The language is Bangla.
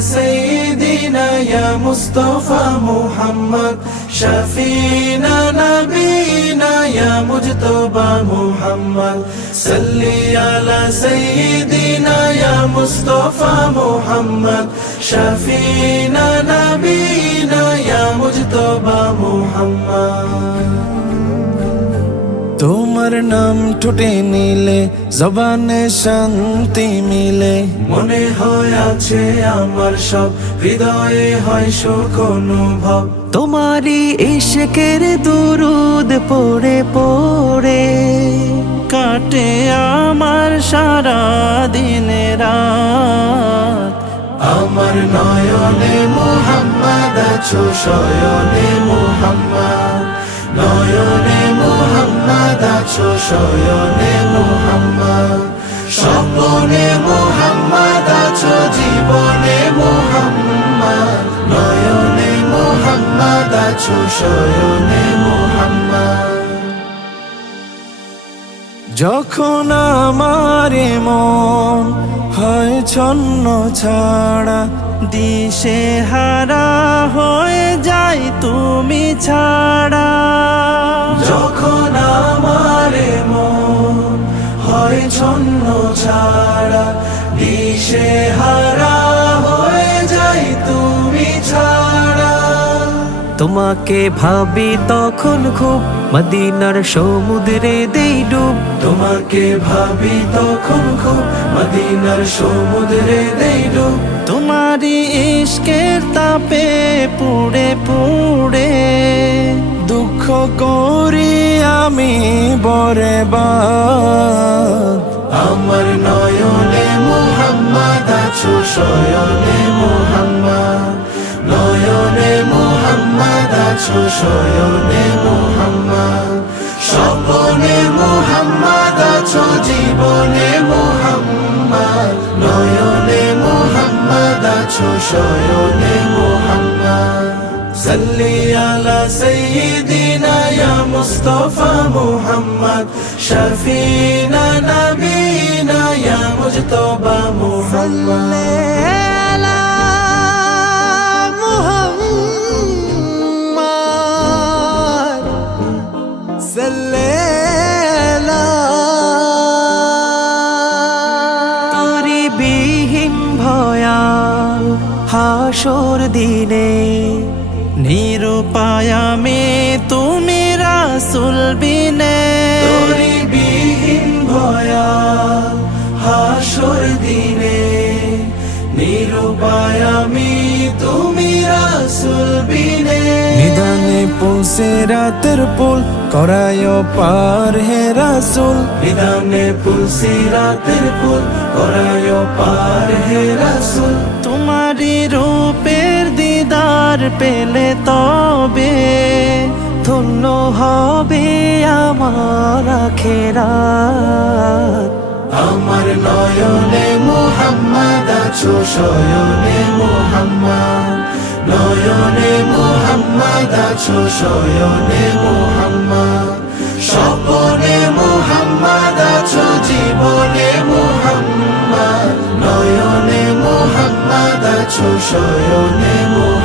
سيدنا يا مصطفى محمد شفينا نبينا يا مجتبى محمد صل على سيدنا يا مصطفى محمد شفينا نبينا يا مجتبى محمد তোমার নাম ঠোঁটে নিলে জবানে শান্তি মিলে মনে হয় আছে আমার সব হৃদয়ে হয় সুখ অনুভব তোমারই ইশকের দুরুদ পড়ে পড়ে কাটে আমার সারা দিন রাত আমার নয়নে মুহাম্মদ আছো শয়নে মুহাম্মদ নয়নে মুহাম্মদ আছো শয়নে মুহাম্মদ স্বপ্নে মুহাম্মদ আছো জীবনে মুহাম্মদ নয়নে মুহাম্মদ আছো শয়নে মুহাম্মদ যখন আমার মন হয় ছন্ন ছাড়া দিশে হারা হয়ে যায় তুমি ছাড়া যখন আমার মন হয় ছন্ন ছাড়া দিশে হারা হয়ে যায় তুমি ছাড়া তোমাকে ভাবি তখন খুব মদিনার সমুদ্রে দেই ডুব তোমাকে ভাবি তখন খুব মদিনার সমুদ্রে দেই ডুব তোমারই ইশকের তাপে পুড়ে পুড়ে দুঃখ করি আমি বরবাদ আমার নয়নে মুহাম্মদ আছো শয়নে মুহাম্মদ নয়নে মুহাম্মদ আছো শয়নে মুহাম্মদ স্বপ্নে মুহাম্মদ আছো জীবনে মুহাম্মদ নয়নে মুহাম্মদ আছো শয়নে মুহাম্মদ صلي على سيدنا يا مصطفى محمد شفينا نبينا يا مجتبى محمد তোরি বিহীন ভয়াল হাসর দিনে নিরুপায়ামে তুমি রাসূল বিনে তোরি বিহীন ভয়াল হাসর দিনে নিরুপায়ামি তুমি রাসূল বিনে নিদানে পৌঁছে রাতের পুল করায় পার হে রাসূল নিদানে পৌঁছে রাতের পুল করায় পার হে রাসূল তোমারই রূপের দিদার পেলে তবে ধন্য হবে আমার আখিরাত আমার নয়নে মুহাম্মদ আছো শয়নে মুহাম্মদ নয়নে মুহাম্মদ আছো শয়নে মুহাম্মদ স্বপ্নে মুহাম্মদ আছো জীবনে মুহাম্মদ নয়নে মুহাম্মদ আছো শয়নে মুহাম্মদ